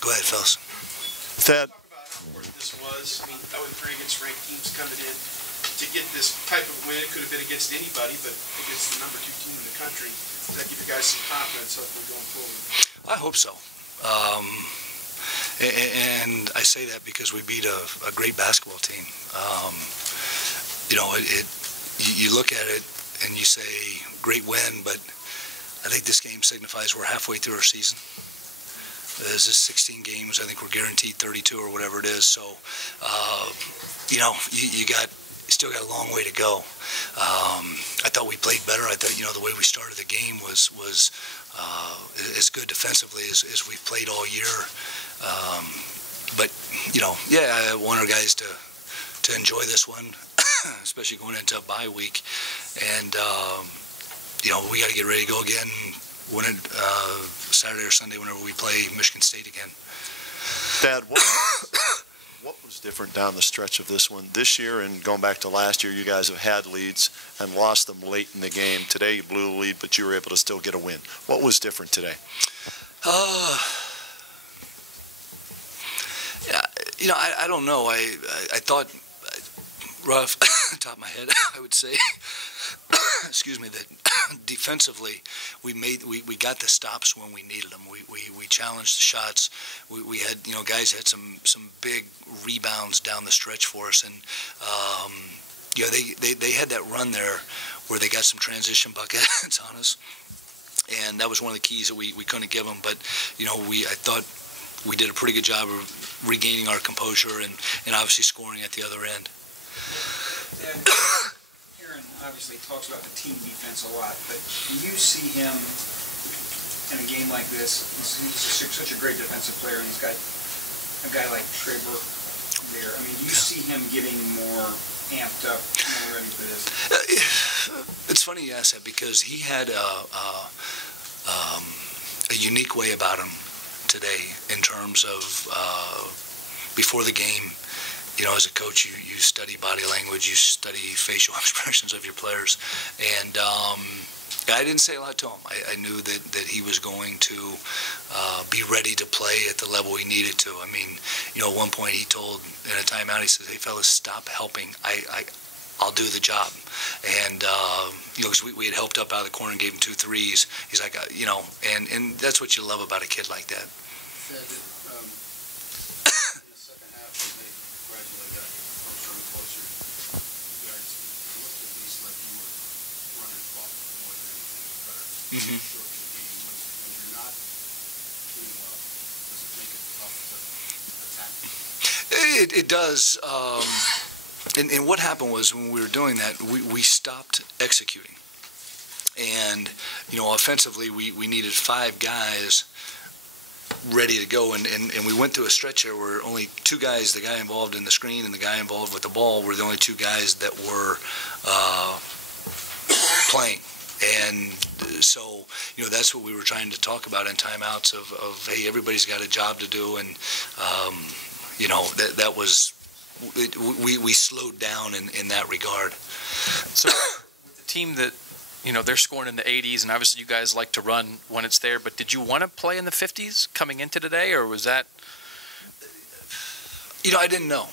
Go ahead, fellas. Thad. Talk about how important this was. I mean, 0-3 against ranked teams coming in to get this type of win. It could have been against anybody, but against the #2 team in the country. Does that give you guys some confidence hopefully going forward? I hope so. And I say that because we beat a great basketball team. You know, you look at it and you say great win, but I think this game signifies we're halfway through our season. This is 16 games. I think we're guaranteed 32 or whatever it is. So, you know, you still got a long way to go. I thought we played better. I thought, you know, the way we started the game was as good defensively as we've played all year. But, you know, yeah, I want our guys to enjoy this one, especially going into a bye week. And, you know, we got to get ready to go again, win it Saturday or Sunday whenever we play Michigan State again. Dad, what was different down the stretch of this one? This year and going back to last year, you guys have had leads and lost them late in the game. Today you blew the lead, but you were able to still get a win. What was different today? Yeah, you know, I don't know. I thought, rough top of my head, I would say, excuse me, that defensively we got the stops when we needed them. We challenged the shots. We had, you know, guys had some big rebounds down the stretch for us, and you know, they had that run there where they got some transition buckets on us, and that was one of the keys that we couldn't give them. But you know, I thought we did a pretty good job of regaining our composure and obviously scoring at the other end. And Aaron obviously talks about the team defense a lot, but do you see him in a game like this? He's such a great defensive player, and he's got a guy like Trey Burke there. I mean, do you see him getting more amped up, more ready for this? It's funny you ask that because he had a unique way about him today in terms of before the game. You know, as a coach, you study body language, you study facial expressions of your players, and I didn't say a lot to him. I knew that he was going to be ready to play at the level he needed to. I mean, you know, at one point he told in a timeout, he says, "Hey fellas, stop helping. I'll do the job." And you know, because we had helped up out of the corner and gave him 2 threes. He's like, you know, and that's what you love about a kid like that. Mm-hmm. It does. And what happened was when we were doing that, we stopped executing. And, you know, offensively, we needed 5 guys ready to go. And we went through a stretch there where only 2 guys, the guy involved in the screen and the guy involved with the ball, were the only 2 guys that were playing. And so, you know, that's what we were trying to talk about in timeouts of hey, everybody's got a job to do. And, you know, that was, we slowed down in that regard. So with the team that, you know, they're scoring in the 80s, and obviously you guys like to run when it's there, but did you want to play in the 50s coming into today, or was that? You know, I didn't know.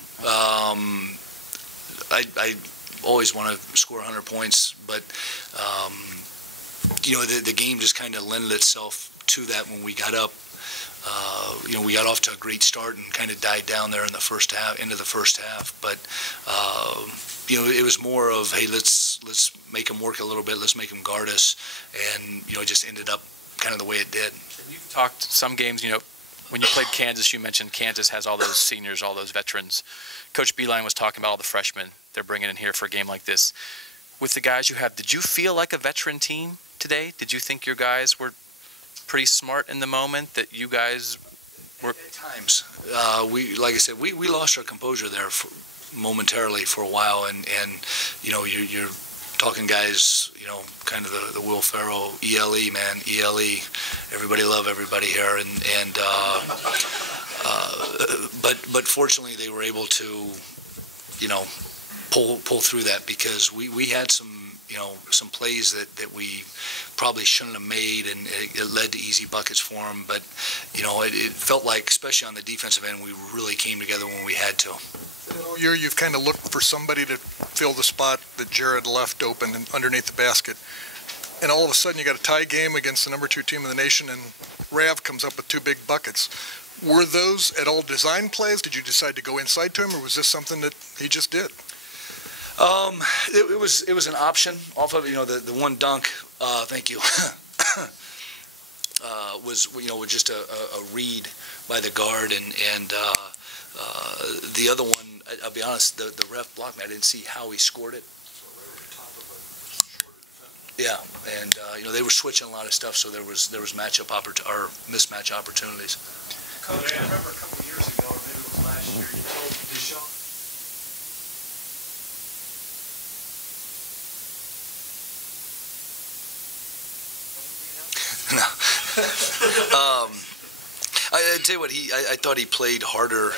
I always want to score 100 points, but you know, the game just kind of lended itself to that when we got up. You know, we got off to a great start and kind of died down there in the first half, into the first half. But you know, it was more of, hey, let's make them work a little bit, let's make them guard us, and you know, it just ended up kind of the way it did. You've talked some games, you know, when you played Kansas, you mentioned Kansas has all those seniors, all those veterans. Coach Beeline was talking about all the freshmen they're bringing in here for a game like this. With the guys you have, did you feel like a veteran team today? Did you think your guys were pretty smart in the moment, that you guys were? At times. Like I said, we lost our composure there momentarily for a while, and you know, you're talking guys, you know, kind of the Will Ferrell, ELE, man, ELE, everybody love everybody here, but fortunately they were able to, you know, pull through that, because we had some, you know, some plays that we probably shouldn't have made, and it led to easy buckets for him. But, it felt like, especially on the defensive end, we really came together when we had to. All year you've kind of looked for somebody to fill the spot that Jared left open and underneath the basket. And all of a sudden you got a tie game against the number 2 team in the nation, and Rav comes up with 2 big buckets. Were those at all design plays? Did you decide to go inside to him, or was this something that he just did? It was an option off of the one dunk. Thank you. Was just a read by the guard, and the other one, I'll be honest, the ref blocked me. I didn't see how he scored it. Yeah, and they were switching a lot of stuff, so there was mismatch opportunities. Coach, I remember a couple of years ago, or maybe it was last year, you told Deschamps. No. I tell you what, I thought he played harder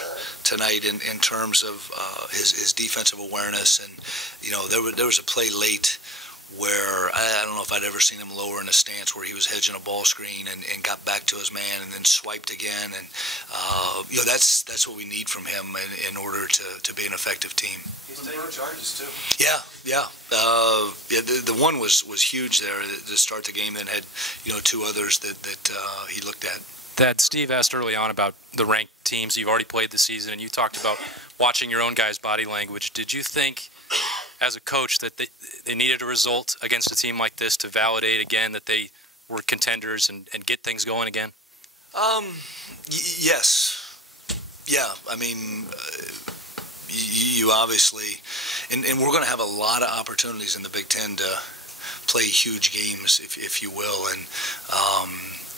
tonight in terms of his defensive awareness, and there was a play late where I don't know if I'd ever seen him lower in a stance where he was hedging a ball screen and got back to his man and then swiped again, and that's what we need from him in order to be an effective team. He's taking charges too. Yeah. The one was huge there to start the game, and had 2 others that he looked at. Dad, Steve asked early on about the ranked teams you've already played this season, and you talked about watching your own guys' body language. Did you think, as a coach, that they needed a result against a team like this to validate again that they were contenders and get things going again? Yes. Yeah, I mean, you obviously, and we're going to have a lot of opportunities in the Big Ten to play huge games, if you will, and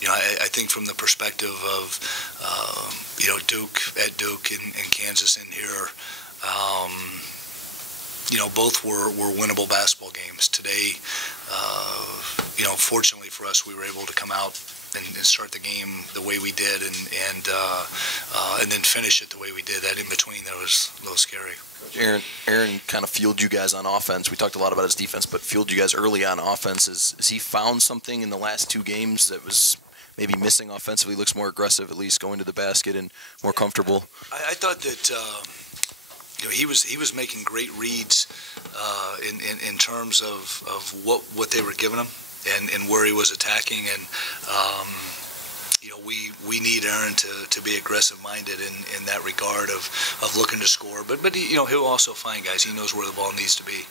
I think from the perspective of Duke and Kansas in here, both were winnable basketball games. Today, fortunately for us, we were able to come out and start the game the way we did, and then finish it the way we did. That in between, that was a little scary. Aaron kind of fueled you guys on offense. We talked a lot about his defense, but fueled you guys early on offense. Has he found something in the last 2 games that was maybe missing offensively? Looks more aggressive, at least going to the basket, and more comfortable. I thought that he was making great reads in terms of what they were giving him and where he was attacking, and we need Aaron to be aggressive minded in that regard of looking to score, but he'll also find guys. He knows where the ball needs to be.